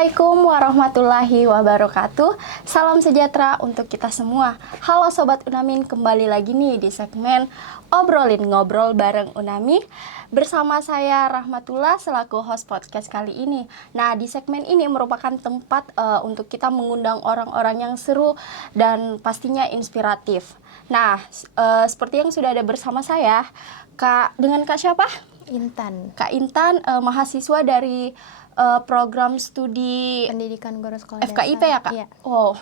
Assalamualaikum warahmatullahi wabarakatuh. Salam sejahtera untuk kita semua. Halo Sobat Unami, kembali lagi nih di segmen Obrolin Ngobrol bareng Unami. Bersama saya Rahmatullah selaku host podcast kali ini. Nah, di segmen ini merupakan tempat untuk kita mengundang orang-orang yang seru dan pastinya inspiratif. Nah, seperti yang sudah ada bersama saya, dengan Kak siapa? Intan. Kak Intan, mahasiswa dari program studi Pendidikan Guru Sekolah FKIP Dasar. ya Kak? Iya. Oh,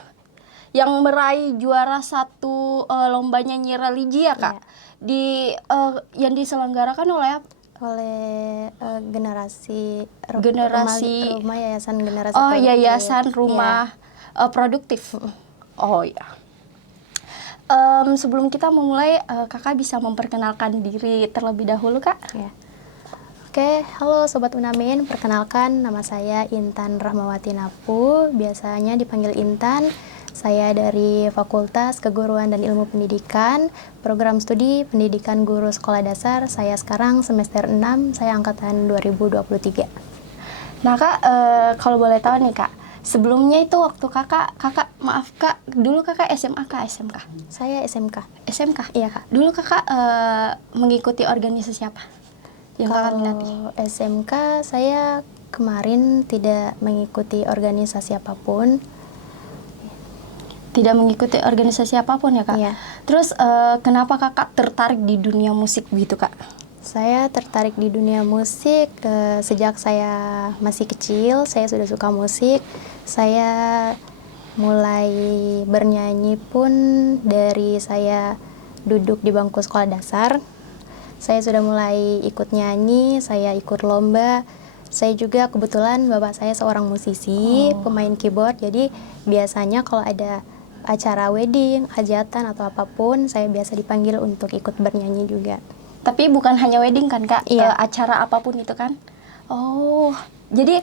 yang meraih juara satu lomba nyanyi religi ya Kak? Iya. Yang diselenggarakan oleh generasi rumah yayasan generasi oh produktif. yayasan rumah produktif. Oh ya. Sebelum kita memulai, kakak bisa memperkenalkan diri terlebih dahulu Kak? Ya. Oke, halo Sobat Unamin, perkenalkan nama saya Intan Rahmawati Napu, biasanya dipanggil Intan. Saya dari Fakultas Keguruan dan Ilmu Pendidikan, program studi Pendidikan Guru Sekolah Dasar. Saya sekarang semester 6, saya angkatan 2023. Nah Kak, kalau boleh tahu nih Kak, sebelumnya itu waktu maaf Kak, dulu kakak SMA kah SMK? Saya SMK. SMK? Iya Kak. Dulu kakak mengikuti organisasi apa yang kakak minati? Kalau SMK saya kemarin tidak mengikuti organisasi apapun. Tidak mengikuti organisasi apapun ya Kak? Iya. Terus kenapa kakak tertarik di dunia musik begitu Kak? Saya tertarik di dunia musik sejak saya masih kecil. Saya sudah suka musik. Saya mulai bernyanyi pun dari saya duduk di bangku sekolah dasar. Saya sudah mulai ikut nyanyi, saya ikut lomba. Saya juga kebetulan bapak saya seorang musisi, pemain keyboard. Jadi biasanya kalau ada acara wedding, hajatan atau apapun, saya biasa dipanggil untuk ikut bernyanyi juga. Tapi bukan hanya wedding kan Kak? Iya. Acara apapun itu kan? Oh, jadi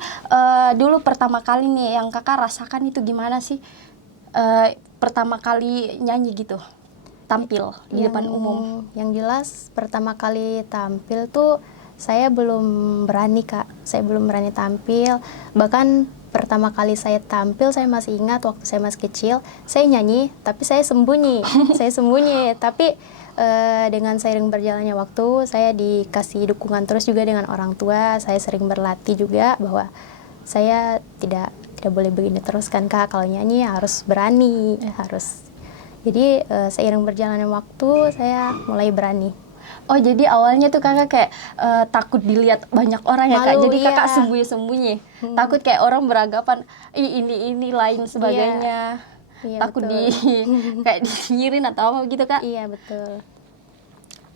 dulu pertama kali nih yang kakak rasakan itu gimana sih? Pertama kali nyanyi gitu? Tampil di depan umum. Yang jelas pertama kali tampil tuh saya belum berani Kak. Saya belum berani tampil. Bahkan pertama kali saya tampil saya masih ingat waktu saya masih kecil, saya nyanyi tapi saya sembunyi. Saya sembunyi, tapi dengan seiring berjalannya waktu saya dikasih dukungan terus juga dengan orang tua. Saya sering berlatih juga bahwa saya tidak boleh begini terus kan Kak, kalau nyanyi harus berani, harus. Jadi seiring berjalannya waktu saya mulai berani. Oh, jadi awalnya tuh kakak kayak takut dilihat banyak orang ya Kak? Malu, Jadi kakak iya. sembunyi-sembunyi. Takut kayak orang beranggapan ini lain sebagainya. Iya, Takut betul. kayak disinyirin atau apa gitu Kak? Iya, betul.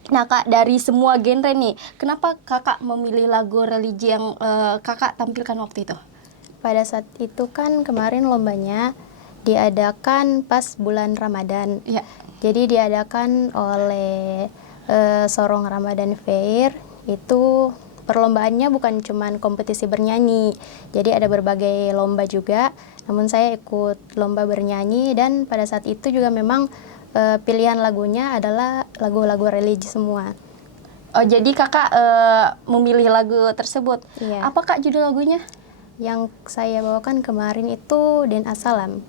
Nah Kak, dari semua genre nih, kenapa kakak memilih lagu religi yang kakak tampilkan waktu itu? Pada saat itu kan kemarin lombanya diadakan pas bulan Ramadan. Ya. Jadi diadakan oleh Sorong Ramadan Fair. Itu perlombaannya bukan cuma kompetisi bernyanyi. Jadi ada berbagai lomba juga. Namun saya ikut lomba bernyanyi dan pada saat itu juga memang pilihan lagunya adalah lagu-lagu religi semua. Oh, jadi kakak memilih lagu tersebut. Iya. Apa Kak judul lagunya? Yang saya bawakan kemarin itu Den Asalam.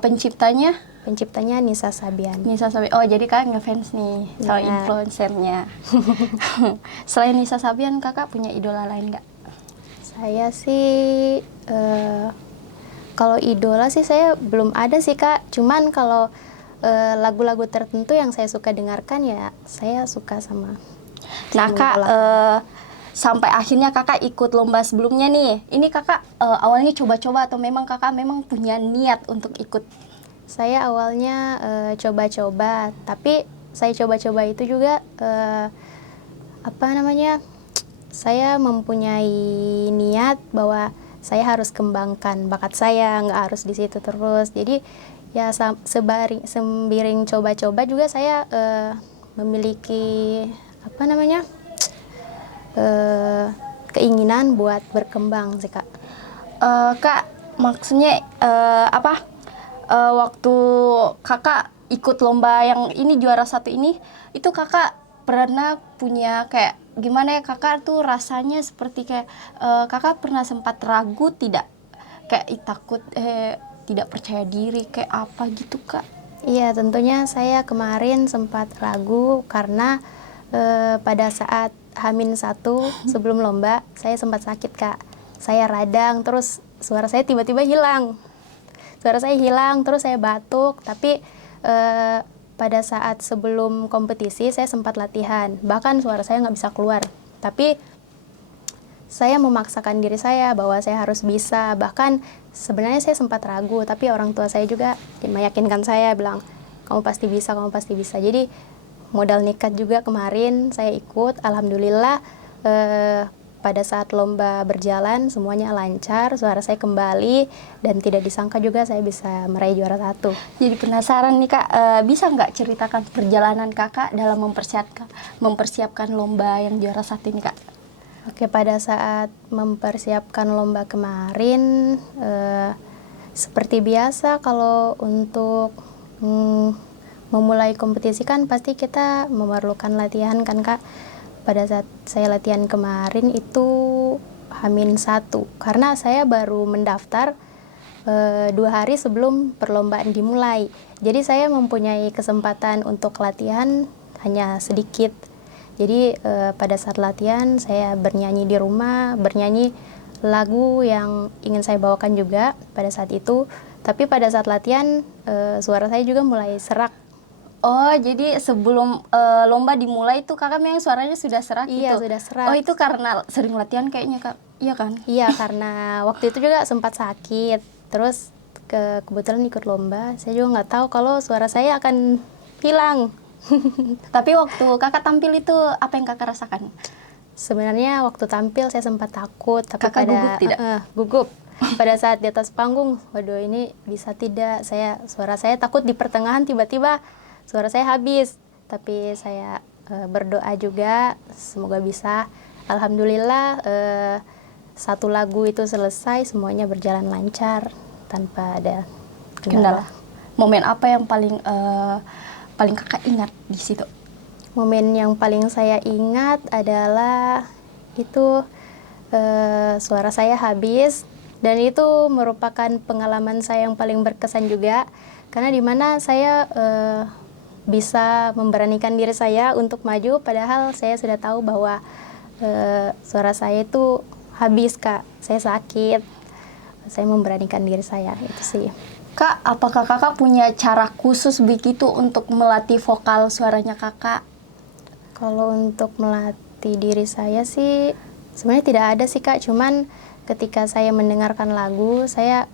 Penciptanya? Penciptanya Nisa Sabian. Nisa Sabian. Oh, jadi kakak ngefans nih sama Iya. influencernya. Selain Nisa Sabian, kakak punya idola lain nggak? Saya sih kalau idola sih saya belum ada sih Kak. Cuman kalau lagu-lagu tertentu yang saya suka dengarkan ya saya suka sama. Nah Kak, sampai akhirnya kakak ikut lomba sebelumnya nih. Ini kakak awalnya coba-coba atau memang kakak punya niat untuk ikut? Saya awalnya coba-coba, tapi saya coba-coba itu juga saya mempunyai niat bahwa saya harus kembangkan bakat saya, nggak harus di situ terus. Jadi ya sembiring coba-coba juga saya memiliki keinginan buat berkembang sih Kak. Kak, maksudnya waktu kakak ikut lomba yang ini juara satu ini, itu kakak pernah punya kayak gimana ya kakak tuh rasanya seperti kayak kakak pernah sempat ragu tidak kayak takut tidak percaya diri kayak apa gitu Kak? Iya, tentunya saya kemarin sempat ragu karena pada saat H-1 sebelum lomba, saya sempat sakit, Kak. Saya radang, terus suara saya tiba-tiba hilang. Suara saya hilang, terus saya batuk, tapi pada saat sebelum kompetisi saya sempat latihan. Bahkan suara saya nggak bisa keluar. Tapi saya memaksakan diri saya bahwa saya harus bisa. Bahkan sebenarnya saya sempat ragu, tapi orang tua saya juga meyakinkan saya, bilang, kamu pasti bisa, kamu pasti bisa. Jadi modal nekat juga kemarin saya ikut. Alhamdulillah pada saat lomba berjalan semuanya lancar, suara saya kembali, dan tidak disangka juga saya bisa meraih juara 1. Jadi penasaran nih Kak, bisa nggak ceritakan perjalanan Kakak dalam mempersiapkan lomba yang juara 1 ini Kak? Oke, pada saat mempersiapkan lomba kemarin, seperti biasa kalau untuk memulai kompetisi kan pasti kita memerlukan latihan kan Kak. Pada saat saya latihan kemarin itu H-1, karena saya baru mendaftar 2 hari sebelum perlombaan dimulai. Jadi saya mempunyai kesempatan untuk latihan hanya sedikit. Jadi pada saat latihan saya bernyanyi di rumah, bernyanyi lagu yang ingin saya bawakan juga pada saat itu. Tapi pada saat latihan suara saya juga mulai serak. Oh, jadi sebelum lomba dimulai itu Kakak memang suaranya sudah serak Iya, gitu? sudah serak. Oh, itu karena sering latihan kayaknya Kak? Iya kan? Iya, karena waktu itu juga sempat sakit. Terus kebetulan ikut lomba, saya juga nggak tahu kalau suara saya akan hilang. Tapi waktu Kakak tampil itu apa yang Kakak rasakan? Sebenarnya waktu tampil saya sempat takut, tapi Kakak gugup tidak? Gugup. Pada saat di atas panggung, waduh ini bisa tidak? Suara saya takut di pertengahan tiba-tiba suara saya habis. Tapi saya berdoa juga semoga bisa. Alhamdulillah 1 lagu itu selesai, semuanya berjalan lancar tanpa ada kendala. Momen apa yang paling Kakak ingat di situ? Momen yang paling saya ingat adalah itu suara saya habis, dan itu merupakan pengalaman saya yang paling berkesan juga, karena di mana saya bisa memberanikan diri saya untuk maju, padahal saya sudah tahu bahwa suara saya itu habis Kak, saya sakit, saya memberanikan diri saya, itu sih. Kak, apakah Kakak punya cara khusus begitu untuk melatih vokal suaranya Kakak? Kalau untuk melatih diri saya sih sebenarnya tidak ada sih Kak, cuman ketika saya mendengarkan lagu, saya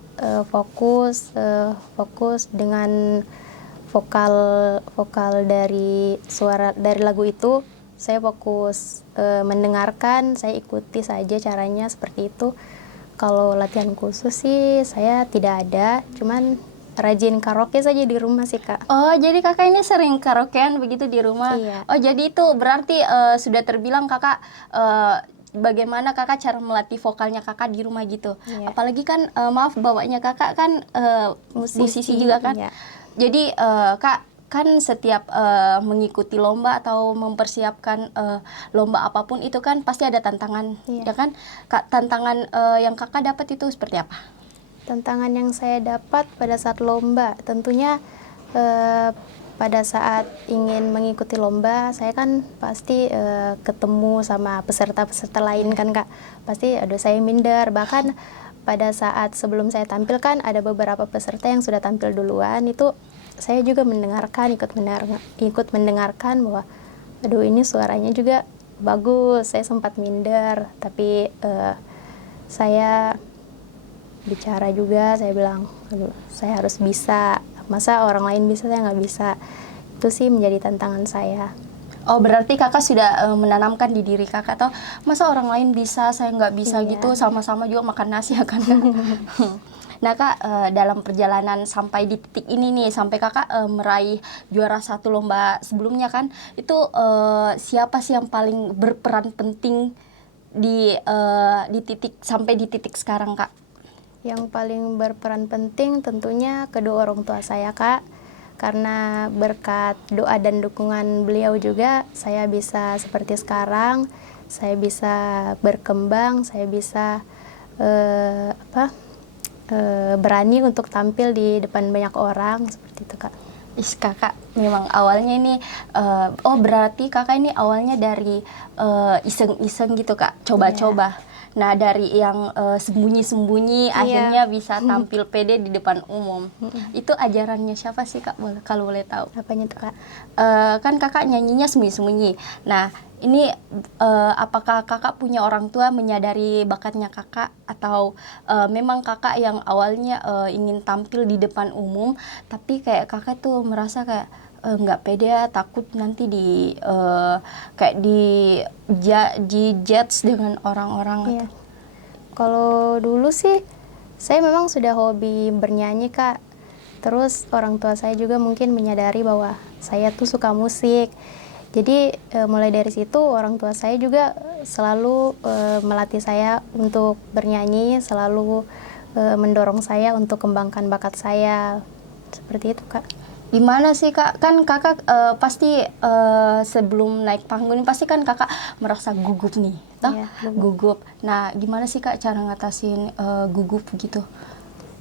fokus dengan vokal dari lagu itu. Saya fokus mendengarkan, saya ikuti saja caranya seperti itu. Kalau latihan khusus sih saya tidak ada, cuman rajin karaoke saja di rumah sih Kak. Oh, jadi Kakak ini sering karaokean begitu di rumah? Iya. Oh, jadi itu berarti sudah terbilang Kakak bagaimana Kakak cara melatih vokalnya Kakak di rumah gitu. Iya. Apalagi kan maaf bapaknya Kakak kan musisi juga kan. Iya. Jadi Kak kan setiap mengikuti lomba atau mempersiapkan lomba apapun itu kan pasti ada tantangan, Iya. ya kan? Kak, tantangan yang Kakak dapat itu seperti apa? Tantangan yang saya dapat pada saat lomba, tentunya pada saat ingin mengikuti lomba, saya kan pasti ketemu sama peserta-peserta lain kan Kak. Pasti aduh saya minder, bahkan pada saat sebelum saya tampil kan ada beberapa peserta yang sudah tampil duluan, itu saya juga ikut mendengarkan bahwa aduh ini suaranya juga bagus, saya sempat minder, tapi saya bicara juga, saya bilang aduh saya harus bisa, masa orang lain bisa saya nggak bisa. Itu sih menjadi tantangan saya. Oh, berarti Kakak sudah menanamkan di diri Kakak, atau masa orang lain bisa saya nggak bisa Iya. gitu, sama-sama juga makan nasi ya kan Kak? Nah Kak, dalam perjalanan sampai di titik ini nih, sampai Kakak meraih juara 1 lomba sebelumnya kan, itu siapa sih yang paling berperan penting di titik sekarang Kak? Yang paling berperan penting tentunya kedua orang tua saya Kak, karena berkat doa dan dukungan beliau juga saya bisa seperti sekarang, saya bisa berkembang, saya bisa berani untuk tampil di depan banyak orang seperti itu Kak. Kakak memang awalnya ini, oh berarti kakak ini awalnya dari iseng-iseng gitu Kak, coba-coba. Nah dari yang sembunyi-sembunyi akhirnya bisa tampil pede di depan umum. Itu ajarannya siapa sih Kak, kalau boleh tahu? Apanya tuh Kak? Kan kakak nyanyinya sembunyi-sembunyi. Nah ini apakah kakak punya orang tua menyadari bakatnya kakak, atau memang kakak yang awalnya ingin tampil di depan umum, tapi kayak kakak tuh merasa kayak nggak pede ya, takut nanti kayak di judge dengan orang-orang. Iya. Kalau dulu sih saya memang sudah hobi bernyanyi Kak. Terus orang tua saya juga mungkin menyadari bahwa saya tuh suka musik. Jadi mulai dari situ orang tua saya juga selalu melatih saya untuk bernyanyi, selalu mendorong saya untuk kembangkan bakat saya. Seperti itu Kak. Gimana sih Kak? Kan kakak pasti sebelum naik panggung ini pasti kan kakak merasa gugup nih, toh? Iya, Gugup. Nah, gimana sih Kak cara ngatasin gugup gitu?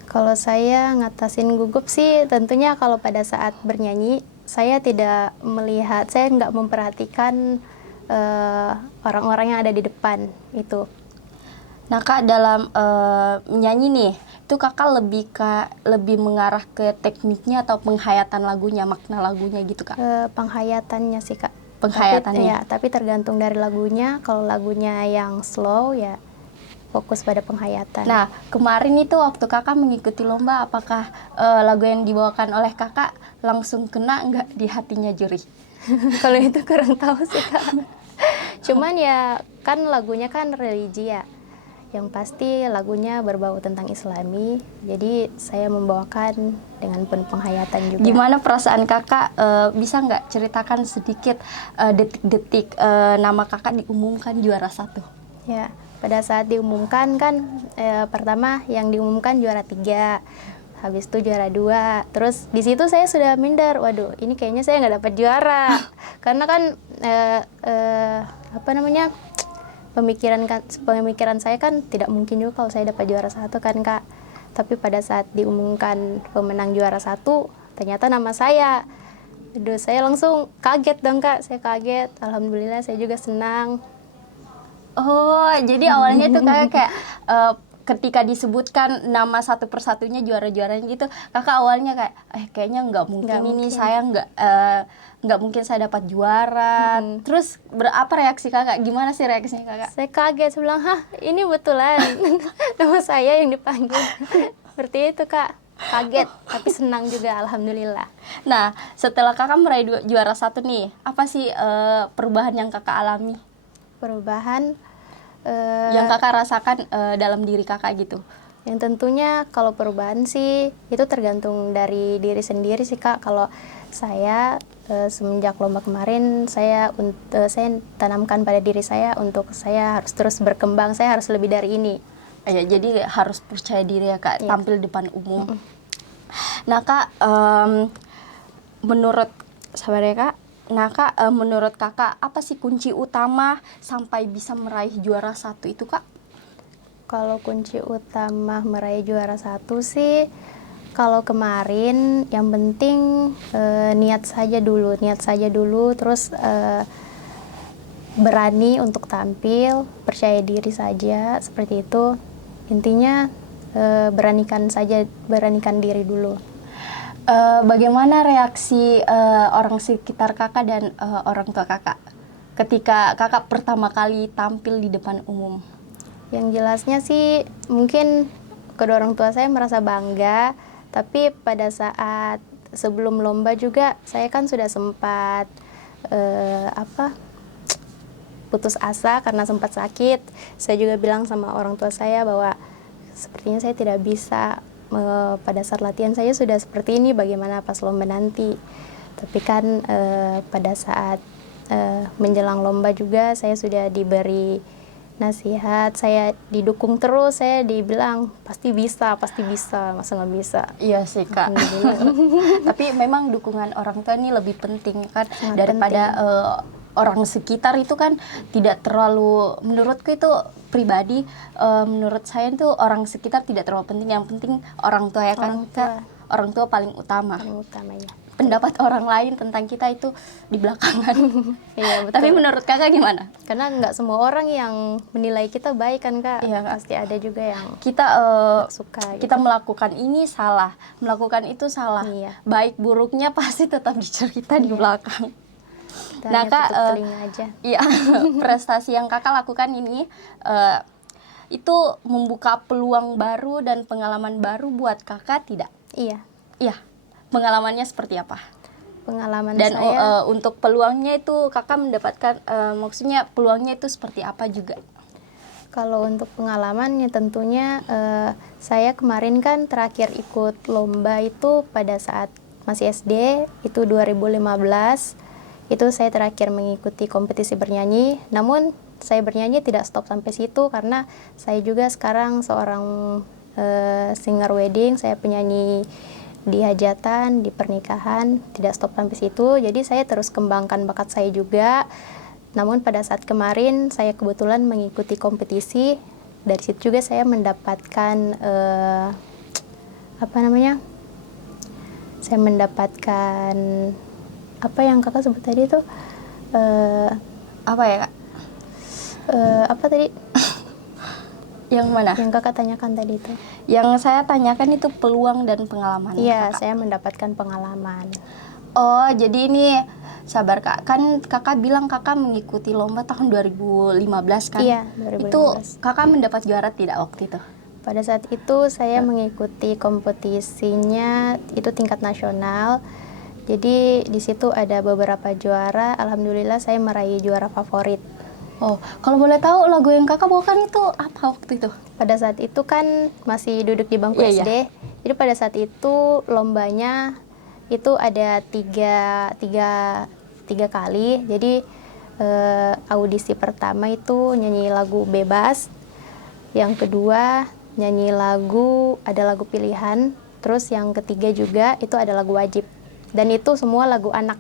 Kalau saya ngatasin gugup sih tentunya kalau pada saat bernyanyi saya tidak melihat, saya nggak memperhatikan orang-orang yang ada di depan itu. Nah Kak, dalam menyanyi nih, itu kakak lebih mengarah ke tekniknya atau penghayatan lagunya, makna lagunya gitu Kak? Penghayatannya sih Kak. Penghayatannya. Tapi tergantung dari lagunya. Kalau lagunya yang slow ya fokus pada penghayatan. Nah, kemarin itu waktu kakak mengikuti lomba, apakah lagu yang dibawakan oleh kakak langsung kena nggak di hatinya juri? Kalau itu kurang tahu sih Kak. Cuman ya kan lagunya kan religi ya. Yang pasti lagunya berbau tentang Islami. Jadi saya membawakan dengan penuh penghayatan juga. Gimana perasaan kakak? Bisa nggak ceritakan sedikit detik-detik nama kakak diumumkan juara 1? Ya, pada saat diumumkan kan pertama yang diumumkan juara 3. Habis itu juara 2. Terus di situ saya sudah minder. Waduh, ini kayaknya saya nggak dapat juara. Karena kan pemikiran saya kan tidak mungkin juga kalau saya dapat juara 1 kan Kak. Tapi pada saat diumumkan pemenang juara 1, ternyata nama saya. Aduh, saya langsung kaget dong Kak. Saya kaget. Alhamdulillah saya juga senang. Oh, jadi awalnya tuh kayak ketika disebutkan nama satu persatunya juara-juaranya gitu, kakak awalnya kayak kayaknya nggak mungkin. Saya nggak mungkin saya dapat juara. Terus apa reaksi kakak? Gimana sih reaksinya kakak? Saya kaget, saya bilang, hah ini betulan nama saya yang dipanggil. Seperti itu Kak, kaget tapi senang juga alhamdulillah. Nah, setelah kakak meraih juara 1 nih, apa sih perubahan yang kakak alami? Perubahan yang kakak rasakan dalam diri kakak gitu? Yang tentunya kalau perubahan sih itu tergantung dari diri sendiri sih Kak. Kalau saya semenjak lomba kemarin saya tanamkan pada diri saya untuk saya harus terus berkembang, saya harus lebih dari ini. Ya, jadi harus percaya diri ya Kak, tampil depan umum. Nah Kak, menurut sabar ya Kak. Nah Kak, menurut kakak apa sih kunci utama sampai bisa meraih juara 1 itu Kak? Kalau kunci utama meraih juara 1 sih, kalau kemarin yang penting niat saja dulu, terus berani untuk tampil, percaya diri saja, seperti itu. Intinya beranikan diri dulu. Bagaimana reaksi orang sekitar kakak dan orang tua kakak ketika kakak pertama kali tampil di depan umum? Yang jelasnya sih mungkin kedua orang tua saya merasa bangga, tapi pada saat sebelum lomba juga saya kan sudah sempat putus asa karena sempat sakit. Saya juga bilang sama orang tua saya bahwa sepertinya saya tidak bisa. Pada saat latihan saya sudah seperti ini, bagaimana pas lomba nanti. Tapi kan pada saat menjelang lomba juga saya sudah diberi nasihat, saya didukung terus, saya dibilang pasti bisa, masa nggak bisa. Iya sih Kak. Tapi memang dukungan orang tua ini lebih penting kan, Sangat daripada orang sekitar itu kan tidak terlalu, menurutku itu pribadi, menurut saya itu orang sekitar tidak terlalu penting, yang penting orang tua ya kan. Orang tua. Orang tua paling utama. Paling utamanya. Pendapat orang lain tentang kita itu di belakangan. Iya, betul. Tapi menurut kakak gimana? Karena nggak semua orang yang menilai kita baik kan Kak. Iya, Kak. Pasti ada juga yang Kita suka. kita melakukan ini salah, melakukan itu salah. Iya. Baik buruknya pasti tetap dicerita di belakang. Dan Nah, Kak, tutup telinga aja. Iya, prestasi yang kakak lakukan ini itu membuka peluang baru dan pengalaman baru buat kakak tidak? Iya. Iya, pengalamannya seperti apa? Pengalaman Dan saya. untuk peluangnya itu kakak mendapatkan, maksudnya peluangnya itu seperti apa juga? Kalau untuk pengalaman ya tentunya saya kemarin kan terakhir ikut lomba itu pada saat masih SD, itu 2015. Itu saya terakhir mengikuti kompetisi bernyanyi. Namun saya bernyanyi tidak stop sampai situ karena saya juga sekarang seorang singer wedding, saya penyanyi di hajatan, di pernikahan, tidak stop sampai situ. Jadi saya terus kembangkan bakat saya juga. Namun pada saat kemarin saya kebetulan mengikuti kompetisi, dari situ juga saya mendapatkan apa namanya? Saya mendapatkan apa yang kakak sebut tadi itu Apa ya, Kak? apa tadi Yang mana? yang kakak tanyakan tadi itu? Yang saya tanyakan itu peluang dan pengalaman Iya, kakak. saya mendapatkan pengalaman. Oh, jadi ini sabar Kak. Kan kakak bilang kakak mengikuti lomba tahun 2015 kan? Iya, Itu 2015. kakak mendapat juara tidak waktu itu? Pada saat itu saya mengikuti kompetisinya itu tingkat nasional. Jadi di situ ada beberapa juara. Alhamdulillah saya meraih juara favorit. Oh, kalau boleh tahu lagu yang kakak bawakan itu apa waktu itu? Pada saat itu kan masih duduk di bangku Iya, SD. Jadi pada saat itu lombanya itu ada tiga kali. Jadi audisi pertama itu nyanyi lagu bebas. Yang kedua nyanyi ada lagu pilihan. Terus yang ketiga juga itu ada lagu wajib. Dan itu semua lagu anak.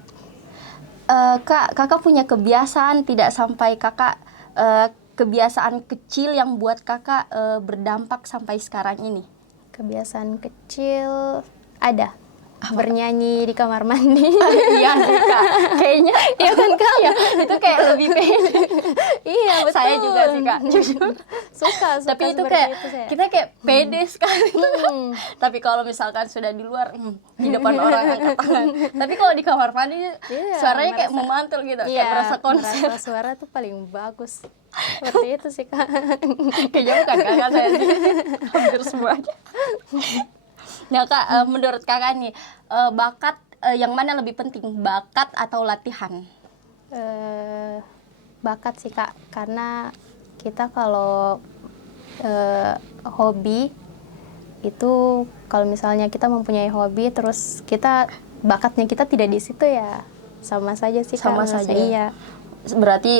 Kak, kakak punya kebiasaan tidak sampai kakak kebiasaan kecil yang buat kakak berdampak sampai sekarang ini? Kebiasaan kecil ada. Bernyanyi di kamar mandi. Iya sih Kak, kayaknya iya kan Kak? Iya, itu kayak lebih pede. Iya, betul. Saya juga sih Kak, jujur. Suka Tapi itu seperti kayak itu saya. kita kayak pede sekali. Tapi kalau misalkan sudah di luar, di depan orang angkat tangan. Tapi kalau di kamar mandi Iya, suaranya kayak merasa- memantul gitu, kayak Iya, merasa konser. merasa suara tuh paling bagus. Seperti itu sih Kak. Kayaknya bukan kakak saya sih, hampir semuanya. Nah Kak, menurut kakak nih, bakat yang mana lebih penting, bakat atau latihan? Bakat sih Kak, karena kita kalau hobi itu, kalau misalnya kita mempunyai hobi terus bakatnya kita tidak di situ ya sama saja sih Kak. Sama menurut saja. saya. Iya. Berarti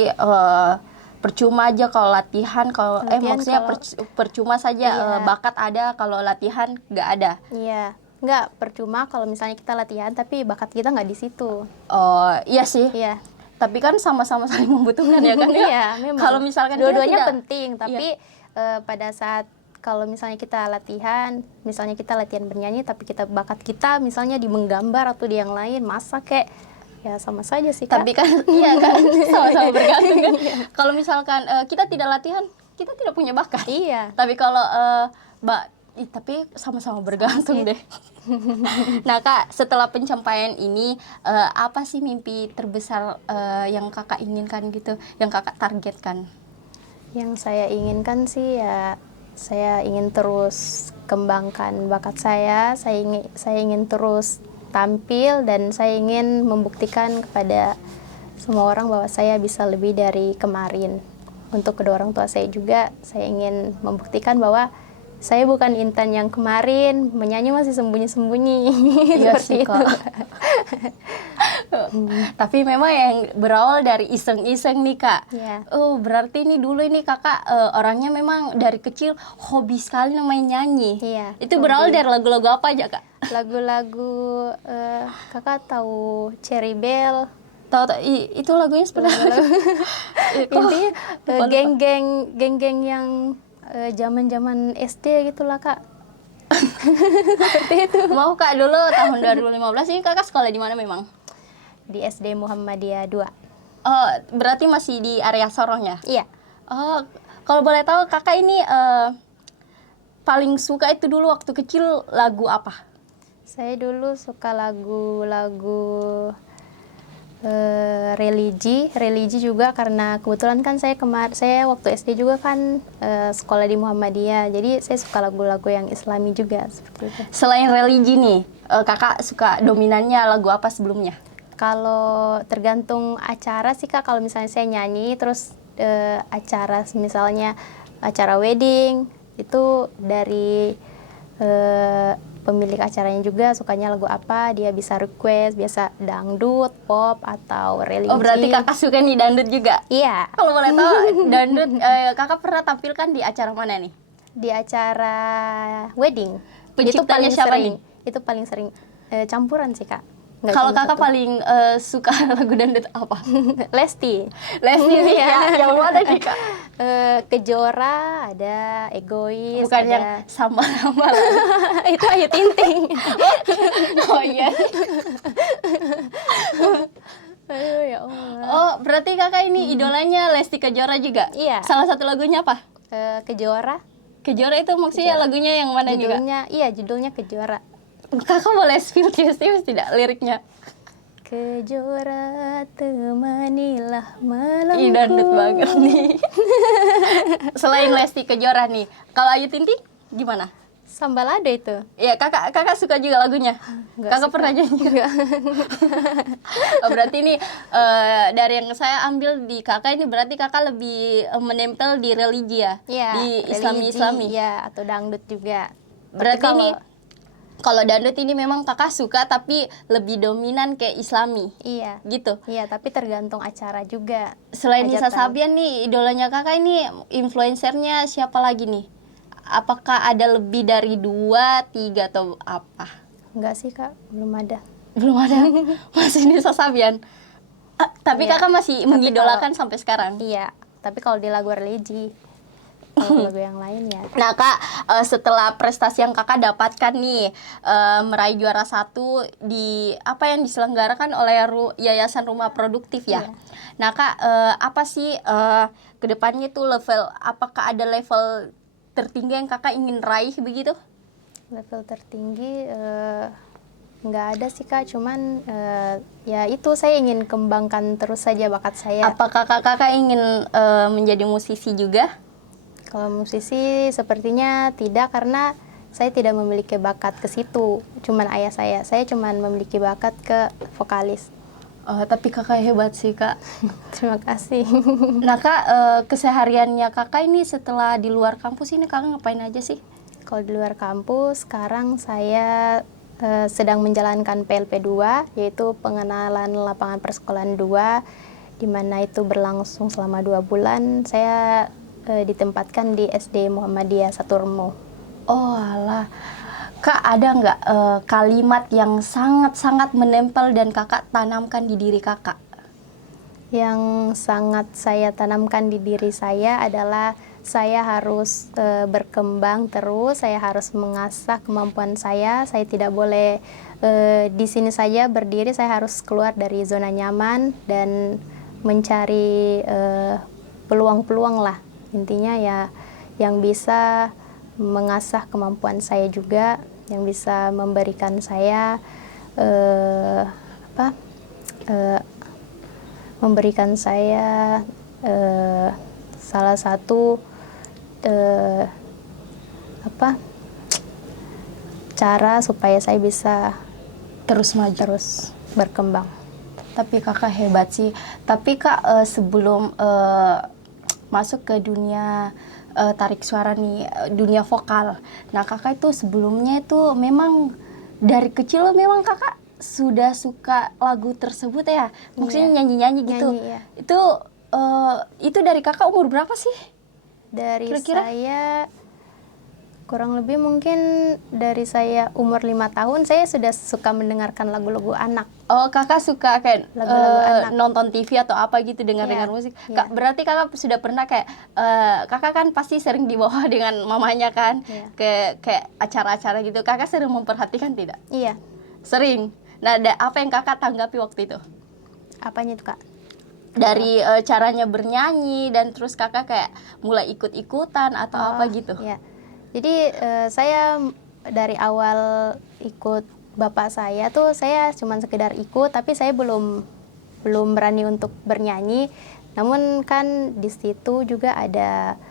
percuma aja kalau latihan, kalau Latihan maksudnya kalau- percuma saja Iya. bakat ada, kalau latihan nggak ada. Iya, nggak percuma kalau misalnya kita latihan tapi bakat kita nggak di situ. Oh iya sih, Iya. tapi kan sama-sama saling membutuhkan ya kan ya. Iya, memang. Kalau misalkan kita dua-duanya tidak- penting, tapi pada saat kalau misalnya kita latihan, misalnya kita latihan bernyanyi tapi bakat kita misalnya di menggambar atau di yang lain, masa kayak ya sama saja sih Kak. Tapi kan iya kan sama-sama bergantung kan. Kalau misalkan kita tidak latihan, kita tidak punya bakat. Iya. Tapi kalau tapi sama-sama bergantung deh. Nah Kak, setelah pencapaian ini apa sih mimpi terbesar yang kakak inginkan gitu, yang kakak targetkan? Yang saya inginkan sih ya saya ingin terus kembangkan bakat saya ingin terus tampil dan saya ingin membuktikan kepada semua orang bahwa saya bisa lebih dari kemarin. Untuk kedua orang tua saya juga, saya ingin membuktikan bahwa saya bukan Intan yang kemarin menyanyi masih sembunyi-sembunyi. Iya Seperti sih, itu. Kak. Tapi memang yang berawal dari iseng-iseng nih Kak. Iya. Oh berarti ini dulu ini kakak orangnya memang dari kecil hobi sekali namanya nyanyi. Iya, Itu hobi. berawal dari lagu-lagu apa aja Kak? Lagu-lagu kakak tahu Cherry Bell, itu lagunya seperti apa? Intinya geng-geng yang zaman-zaman SD gitulah Kak. Seperti itu. Mau Kak, dulu tahun 2015 ini Kakak sekolah di mana memang? Di SD Muhammadiyah 2. Oh, berarti masih di area Sorong ya? Iya. Oh, kalau boleh tahu Kakak ini paling suka itu dulu waktu kecil lagu apa? Saya dulu suka lagu-lagu religi juga, karena kebetulan kan saya waktu SD juga kan sekolah di Muhammadiyah, jadi saya suka lagu-lagu yang Islami juga seperti itu. Selain religi nih, Kakak suka dominannya lagu apa sebelumnya? Kalau tergantung acara sih Kak, kalau misalnya saya nyanyi terus acara misalnya acara wedding itu dari pemilik acaranya juga sukanya lagu apa, dia bisa request, biasa dangdut, pop, atau religi. Oh, berarti Kakak suka nih dangdut juga? Iya. Kalau boleh tahu, dangdut Kakak pernah tampilkan di acara mana nih? Di acara wedding. Penciptanya siapa sering, nih? Itu paling sering campuran sih Kak. Nggak Kalau cuma Kakak satu. paling suka lagu dangdut apa? Lesti. Lesti nih ya, yang mana nih Kak? Kejora, ada egois, Bukan ada yang sama-sama. itu Ayu Ting Ting. Oh iya. Aduh ya Allah. Oh, berarti Kakak ini idolanya Lesti Kejora juga? Iya. Salah satu lagunya apa? Kejora. Kejora itu maksudnya lagunya yang mana nih Kak? Judulnya Kejora. Kakak boleh spill tidak liriknya? Kejora temanilah malamku. Ih, dangdut banget nih. Selain Lesti Kejora nih, kalau Ayu Ting Ting gimana? Sambalada itu. Ya, kakak suka juga lagunya? Nggak Kakak suka. pernah nyanyi? Enggak. Oh, berarti ini dari yang saya ambil di kakak ini berarti kakak lebih menempel di religi ya? Iya, Di religi, Islami. iya, atau dangdut juga. Berarti Tapi ini kalau dangdut ini memang kakak suka tapi lebih dominan ke Islami. iya. Gitu. Iya, tapi tergantung acara juga. Selain Nisa Hajatan. Sabian nih, idolanya kakak ini influencernya siapa lagi nih? Apakah ada lebih dari 2, 3 atau apa? Enggak sih Kak, belum ada. Belum ada. Masih Nisa Sabian. Tapi Iya. kakak masih Tapi mengidolakan sampai sekarang. Iya, tapi kalau di lagu religi, kalau lagu yang lain ya. Nah kak, setelah prestasi yang kakak dapatkan nih, meraih juara 1 di apa yang diselenggarakan oleh Yayasan Rumah Produktif ya. Iya. Nah kak, apa sih kedepannya tuh level, apakah ada level tertinggi yang kakak ingin raih begitu? Level tertinggi nggak ada sih Kak, cuman ya itu saya ingin kembangkan terus saja bakat saya. Apakah kakak ingin menjadi musisi juga? Kalau musisi sepertinya tidak, karena saya tidak memiliki bakat ke situ. Cuman ayah saya cuman memiliki bakat ke vokalis. Tapi kakak hebat sih kak. Terima kasih. Nah kak, kesehariannya kakak ini setelah di luar kampus ini kakak ngapain aja sih? Kalau di luar kampus, sekarang saya sedang menjalankan PLP 2, yaitu pengenalan lapangan persekolahan 2, di mana itu berlangsung selama 2 bulan. Saya ditempatkan di SD Muhammadiyah Saturmo. Oh alah, kak ada nggak kalimat yang sangat-sangat menempel dan kakak tanamkan di diri kakak? Yang sangat saya tanamkan di diri saya adalah saya harus berkembang terus, saya harus mengasah kemampuan saya tidak boleh di sini saja berdiri, saya harus keluar dari zona nyaman dan mencari peluang-peluang lah. Intinya ya yang bisa mengasah kemampuan saya juga, yang bisa memberikan saya memberikan saya salah satu cara supaya saya bisa Terus maju. terus berkembang. Tapi kakak hebat sih. Tapi kak sebelum masuk ke dunia tarik suara nih, dunia vokal. Nah kakak itu sebelumnya itu memang dari kecil memang kakak sudah suka lagu tersebut ya? Maksudnya Iya. nyanyi-nyanyi gitu. Nyanyi, iya. Itu dari kakak umur berapa sih? Dari Kira-kira? saya Kurang lebih mungkin dari saya umur 5 tahun saya sudah suka mendengarkan lagu-lagu anak. Oh, kakak suka kayak Lagu-lagu anak. nonton TV atau apa gitu dengar-dengar Iya, musik. iya. Berarti kakak sudah pernah kayak kakak kan pasti sering dibawa dengan mamanya kan Iya. kayak acara-acara gitu. Kakak sering memperhatikan tidak? Iya, Sering. Nah, apa yang kakak tanggapi waktu itu? apanya itu Kak? Dari caranya bernyanyi dan terus kakak kayak mulai ikut-ikutan atau apa gitu? Iya. Jadi saya dari awal ikut bapak saya tuh saya cuma sekedar ikut, tapi saya belum berani untuk bernyanyi. Namun kan di situ juga ada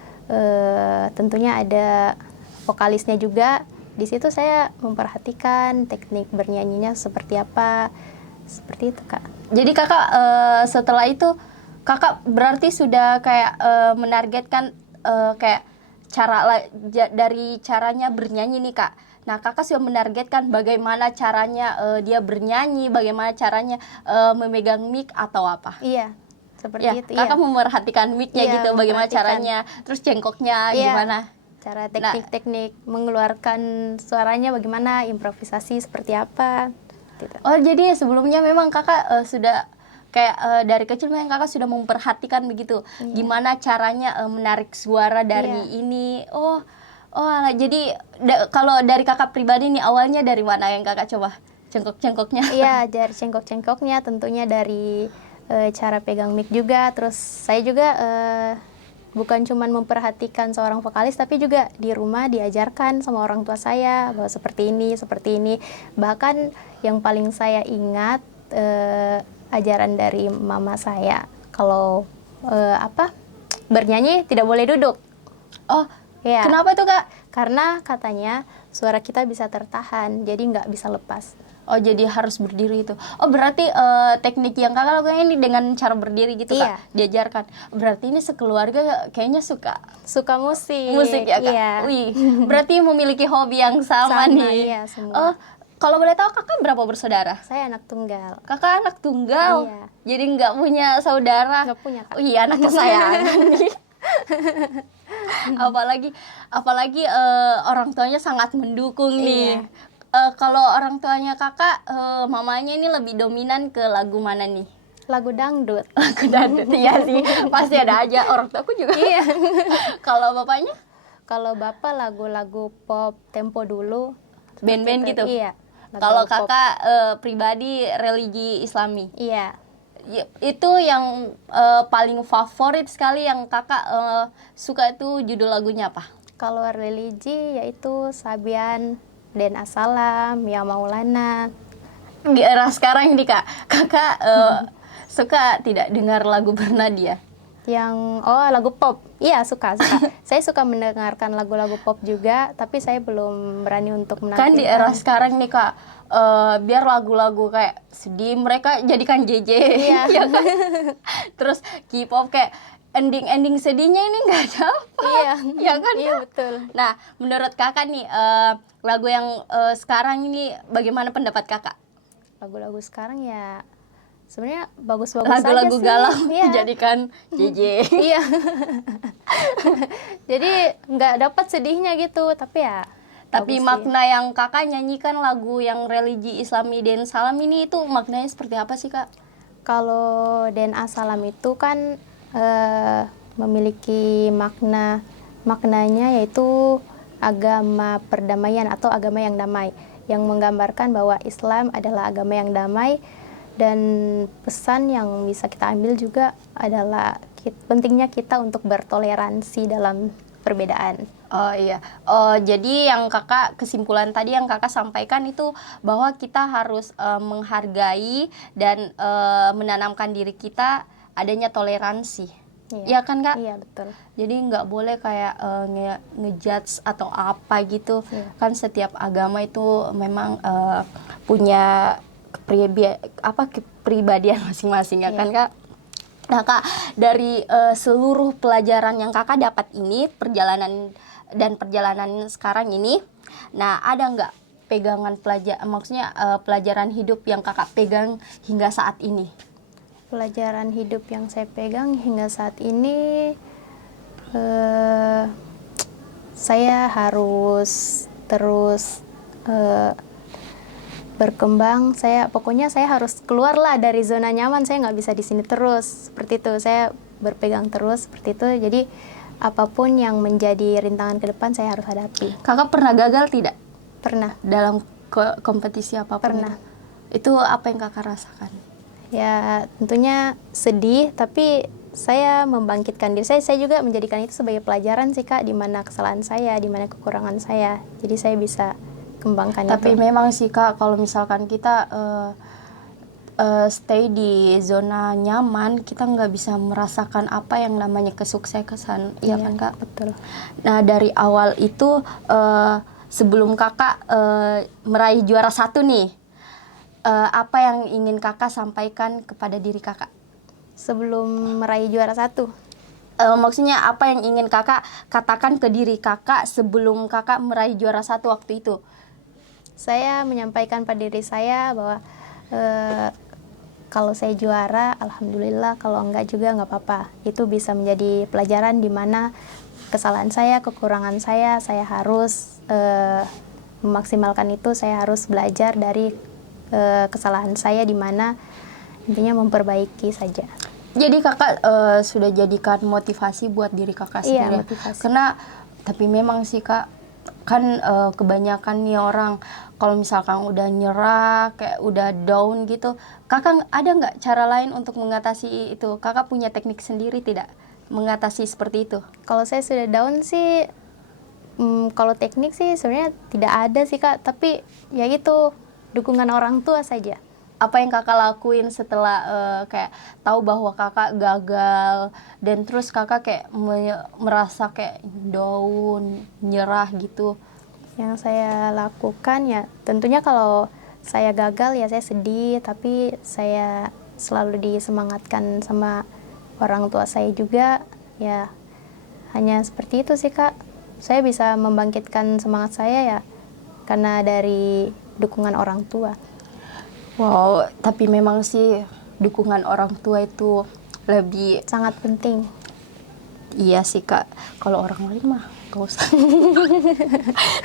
tentunya ada vokalisnya juga. Di situ saya memperhatikan teknik bernyanyinya seperti apa, seperti itu Kak. Jadi kakak setelah itu kakak berarti sudah kayak menargetkan kayak dari caranya bernyanyi nih Kak. Nah, kakak sudah menargetkan bagaimana caranya dia bernyanyi, bagaimana caranya memegang mic atau apa? Iya, seperti Ya, itu. kakak Iya. memerhatikan mic-nya Iya, gitu, bagaimana memperhatikan. caranya, terus jengkoknya Iya, gimana? cara teknik-teknik mengeluarkan suaranya bagaimana, improvisasi seperti apa gitu. Oh, jadi sebelumnya memang kakak sudah kayak dari kecil memang kakak sudah memperhatikan begitu, Iya. gimana caranya menarik suara dari Iya. ini. Alah, jadi kalau dari kakak pribadi nih awalnya dari mana yang kakak coba cengkok-cengkoknya? Iya, dari cengkok-cengkoknya tentunya dari cara pegang mic juga. Terus saya juga bukan cuma memperhatikan seorang vokalis, tapi juga di rumah diajarkan sama orang tua saya bahwa seperti ini. Bahkan yang paling saya ingat ajaran dari mama saya kalau bernyanyi tidak boleh duduk. Oh, Ya, kenapa tuh Kak? karena katanya suara kita bisa tertahan, jadi nggak bisa lepas. Oh, jadi harus berdiri itu. Oh, berarti teknik yang kakak lakukan ini dengan cara berdiri gitu Iya. Kak? Diajarkan. Berarti ini sekeluarga kayaknya suka Suka musik. musik ya Kak? Iya. Wih, berarti memiliki hobi yang sama, Sama, nih. iya, semua. Kalau boleh tahu kakak berapa bersaudara? Saya anak tunggal. Kakak anak tunggal, Iya. jadi nggak punya saudara. Nggak punya, Kak. Wih, anak kesayangan nih. apalagi orang tuanya sangat mendukung nih. Iya. Kalau orang tuanya kakak, mamanya ini lebih dominan ke lagu mana nih? Lagu dangdut. Lagu dangdut, iya sih, pasti ada aja, orang tuaku juga. Iya. Kalau bapaknya Kalau bapak lagu-lagu pop tempo dulu. band-band Seperti gitu. itu. Iya. Kalau lagu-lagu pop. kakak pribadi religi Islami. Iya. Itu yang paling favorit sekali yang kakak suka itu judul lagunya apa? Kalau religi yaitu Sabian, Den Assalam, Ya Maulana. Di era sekarang nih kak, kakak suka tidak dengar lagu Bernadia? Lagu pop. Iya, suka. Saya suka mendengarkan lagu-lagu pop juga, tapi saya belum berani untuk menampilkan. Kan di era sekarang nih kak, biar lagu-lagu kayak sedih mereka jadikan JJ. Iya. Ya kan? Terus K-pop kayak ending sedihnya ini nggak dapat. Iya. Ya kan? Iya, Kak? betul. Nah, menurut kakak nih lagu yang sekarang ini bagaimana pendapat kakak? Lagu-lagu sekarang ya sebenarnya bagus-bagus aja Lagu-lagu sih. galau Iya. dijadikan JJ. Iya. Jadi nggak dapat sedihnya gitu, tapi ya Tapi bagus sih. makna yang kakak nyanyikan lagu yang religi Islami Den Salam ini itu maknanya seperti apa sih kak? Kalau Den Assalam itu kan memiliki maknanya yaitu agama perdamaian atau agama yang damai, yang menggambarkan bahwa Islam adalah agama yang damai, dan pesan yang bisa kita ambil juga adalah pentingnya kita untuk bertoleransi dalam perbedaan. Oh iya, jadi yang kakak kesimpulan tadi yang kakak sampaikan itu bahwa kita harus menghargai dan menanamkan diri kita adanya toleransi. Iya kan kak? Iya, betul. Jadi nggak boleh kayak ngejudge atau apa gitu. Iya. Kan setiap agama itu memang punya kepribadian masing-masing ya kan kak? Nah kak, dari seluruh pelajaran yang kakak dapat ini, perjalanan sekarang ini, nah ada nggak pegangan pelajaran hidup yang kakak pegang hingga saat ini? Pelajaran hidup yang saya pegang hingga saat ini saya harus terus berkembang. Pokoknya saya harus keluar lah dari zona nyaman. Saya nggak bisa di sini terus seperti itu. Saya berpegang terus seperti itu. Jadi apapun yang menjadi rintangan ke depan saya harus hadapi. Kakak pernah gagal tidak Pernah. dalam kompetisi apapun? Pernah. Itu apa yang kakak rasakan? Ya tentunya sedih, tapi saya membangkitkan diri. Saya juga menjadikan itu sebagai pelajaran sih Kak, di mana kesalahan saya, di mana kekurangan saya. Jadi saya bisa kembangkan Tapi itu. memang sih Kak, kalau misalkan kita stay di zona nyaman, kita nggak bisa merasakan apa yang namanya kesuksesan, iya kan Kak? Betul. Nah dari awal itu sebelum kakak meraih juara 1 nih, apa yang ingin kakak sampaikan kepada diri kakak? Sebelum meraih juara 1, Maksudnya apa yang ingin kakak katakan ke diri kakak sebelum kakak meraih juara 1 waktu itu? saya menyampaikan pada diri saya bahwa kalau saya juara, alhamdulillah. Kalau enggak juga nggak apa-apa. Itu bisa menjadi pelajaran di mana kesalahan saya, kekurangan saya harus memaksimalkan itu. Saya harus belajar dari kesalahan saya, di mana intinya memperbaiki saja. Jadi kakak sudah jadikan motivasi buat diri kakak Iya, sendiri. motivasi. Karena tapi memang sih Kak, kan kebanyakan nih orang kalau misalkan udah nyerah, kayak udah down gitu, kakak ada nggak cara lain untuk mengatasi itu? Kakak punya teknik sendiri tidak mengatasi seperti itu? Kalau saya sudah down sih, kalau teknik sih sebenarnya tidak ada sih Kak. Tapi ya itu, dukungan orang tua saja. Apa yang kakak lakuin setelah kayak tahu bahwa kakak gagal dan terus kakak kayak merasa kayak down, nyerah gitu? Yang saya lakukan ya tentunya kalau saya gagal ya saya sedih, tapi saya selalu disemangatkan sama orang tua saya juga. Ya hanya seperti itu sih Kak. Saya bisa membangkitkan semangat saya ya karena dari dukungan orang tua. Wow, tapi memang sih dukungan orang tua itu lebih, Sangat penting. iya sih Kak. Kalau orang lain mah gak usah.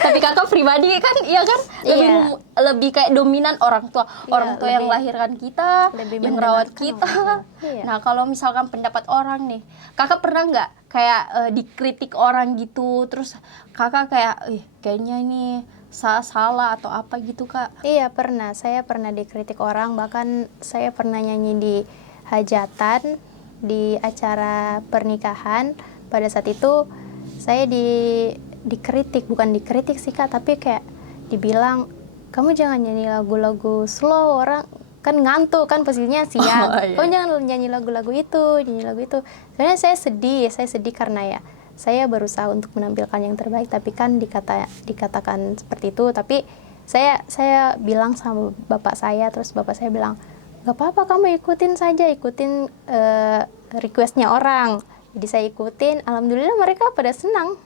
Tapi kakak pribadi kan, iya kan? Lebih, Iya. lebih kayak dominan orang tua. Iya, Orang tua yang lebih- melahirkan kita, lebih yang merawat mendengarkan kita. orang tua. Iya. Nah kalau misalkan pendapat orang nih, kakak pernah nggak kayak dikritik orang gitu, terus kakak kayak, kayaknya ini salah atau apa gitu Kak? Iya pernah, saya pernah dikritik orang, bahkan saya pernah nyanyi di hajatan, di acara pernikahan. Pada saat itu saya dikritik, bukan dikritik sih Kak, tapi kayak dibilang, kamu jangan nyanyi lagu-lagu slow, orang kan ngantuk kan posisinya siang. Oh, iya. Kamu jangan nyanyi lagu-lagu itu, nyanyi lagu itu. Sebenarnya saya sedih karena ya saya berusaha untuk menampilkan yang terbaik, tapi kan dikatakan seperti itu. Tapi saya bilang sama bapak saya, terus bapak saya bilang, nggak apa-apa, kamu ikutin saja, ikutin requestnya orang. Jadi saya ikutin, alhamdulillah mereka pada senang.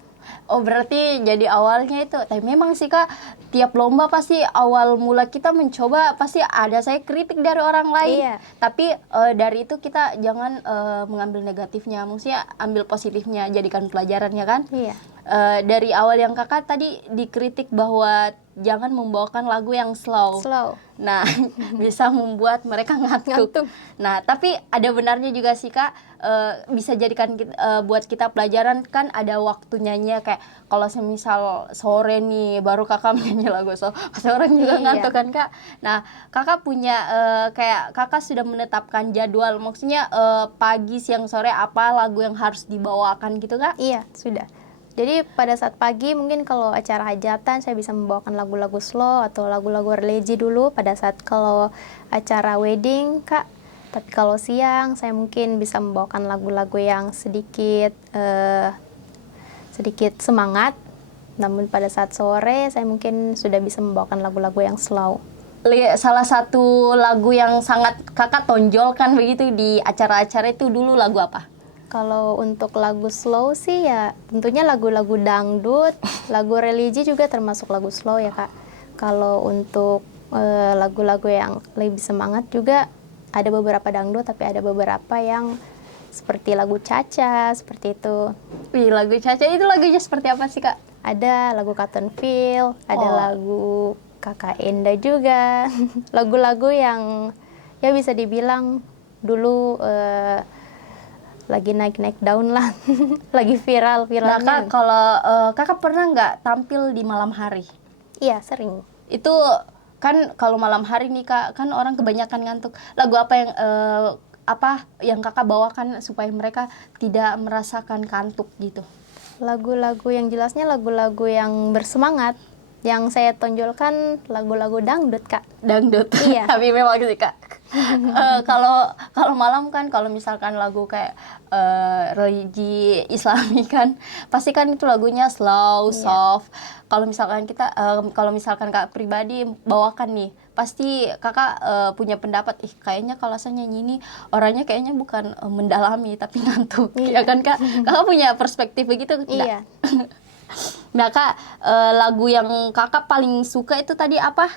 Oh berarti jadi awalnya itu. Tapi memang sih Kak, tiap lomba pasti awal mula kita mencoba pasti ada saya kritik dari orang lain. Iya. Tapi dari itu kita jangan mengambil negatifnya, maksudnya ambil positifnya, jadikan pelajarannya kan. Iya. Dari awal yang kakak tadi dikritik bahwa jangan membawakan lagu yang slow. Nah, bisa membuat mereka ngantuk. Nah, tapi ada benarnya juga sih Kak, bisa jadikan buat kita pelajaran kan, ada waktunya kayak kalau semisal sore nih baru kakak menyanyi lagu slow, sore juga Iya. ngantuk kan Kak. Nah, kakak punya kayak kakak sudah menetapkan jadwal, maksudnya pagi, siang, sore apa lagu yang harus dibawakan gitu Kak? Iya, sudah. Jadi pada saat pagi mungkin kalau acara hajatan saya bisa membawakan lagu-lagu slow atau lagu-lagu religi dulu pada saat kalau acara wedding Kak. Tapi kalau siang saya mungkin bisa membawakan lagu-lagu yang sedikit semangat. Namun pada saat sore saya mungkin sudah bisa membawakan lagu-lagu yang slow. Salah satu lagu yang sangat kakak tonjolkan begitu di acara-acara itu dulu lagu apa? Kalau untuk lagu slow sih ya tentunya lagu-lagu dangdut, lagu religi juga termasuk lagu slow ya Kak. Kalau untuk lagu-lagu yang lebih semangat juga ada beberapa dangdut, tapi ada beberapa yang seperti lagu Caca, seperti itu. Wih, lagu Caca itu lagunya seperti apa sih, Kak? Ada lagu Cottonfield, ada Oh. lagu Kakak Enda juga. Lagu-lagu yang ya bisa dibilang dulu lagi naik-naik daun lah. Lagi Nah, viral-viralnya. Kak, kalau Kakak pernah nggak tampil di malam hari? Iya, sering. Itu kan kalau malam hari nih, Kak, kan orang kebanyakan ngantuk. Lagu apa yang Kakak bawakan supaya mereka tidak merasakan kantuk gitu? Lagu-lagu yang jelasnya lagu-lagu yang bersemangat. Yang saya tonjolkan lagu-lagu dangdut, Kak. Dangdut. Iya. Tapi memang sih, Kak. Kalau malam kan, kalau misalkan lagu kayak religi Islami kan, pasti kan itu lagunya slow, Iya. soft. Kalau misalkan Kak pribadi bawakan nih, pasti Kakak punya pendapat, kayaknya kalau saya nyanyi ini orangnya kayaknya bukan mendalami tapi ngantuk. Ya Iya. kan, Kak? Kakak punya perspektif begitu enggak? Iya. Nah, Kak, lagu yang Kakak paling suka itu tadi apa?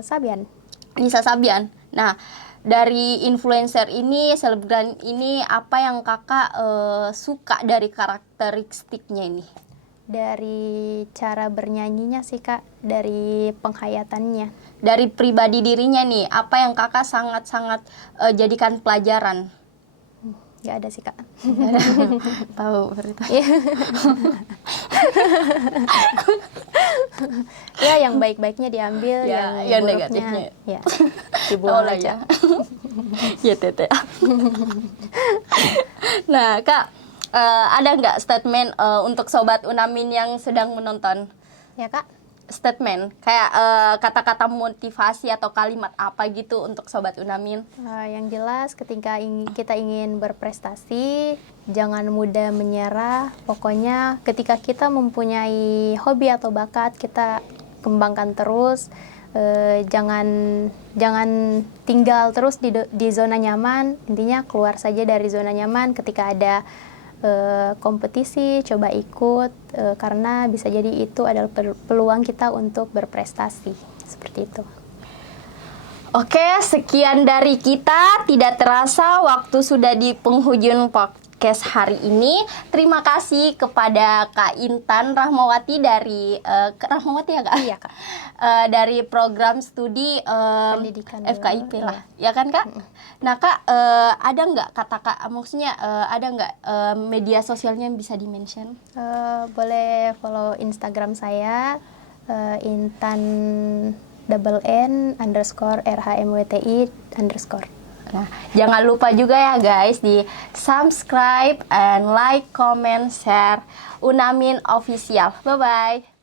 Sabian. Nisa Sabian. Nah, dari influencer ini, selebgram ini, apa yang Kakak suka dari karakteristiknya ini? Dari cara bernyanyinya sih, Kak, dari penghayatannya. Dari pribadi dirinya nih, apa yang Kakak sangat-sangat jadikan pelajaran? Nggak ada sih, Kak. Tahu berita. Ya, yang baik-baiknya diambil, Ya, yang yang buruknya negatifnya. ya dibuang Tahu lah aja. Ya, Tete. Nah, Kak, ada nggak statement untuk Sobat Unamin yang sedang menonton? Ya, Kak. Statement kayak kata-kata motivasi atau kalimat apa gitu untuk Sobat Unamin? Yang jelas ketika kita ingin berprestasi, jangan mudah menyerah. Pokoknya ketika kita mempunyai hobi atau bakat, kita kembangkan terus. Jangan tinggal terus di zona nyaman. Intinya keluar saja dari zona nyaman ketika ada kompetisi, coba ikut, karena bisa jadi itu adalah peluang kita untuk berprestasi, seperti itu. Oke, sekian dari kita. Tidak terasa waktu sudah di penghujung podcast hari ini. Terima kasih kepada Kak Intan Rahmawati dari Rahmawati ya, Kak? Iya, Kak. Dari program studi Pendidikan FKIP iya. lah, ya kan, Kak? Nah, Kak, ada nggak maksudnya ada nggak media sosialnya yang bisa di-mention? Boleh follow Instagram saya, Intan _N_RHMWTI_. Nah, jangan lupa juga ya guys di subscribe and like, comment, share Unamin Official. Bye-bye.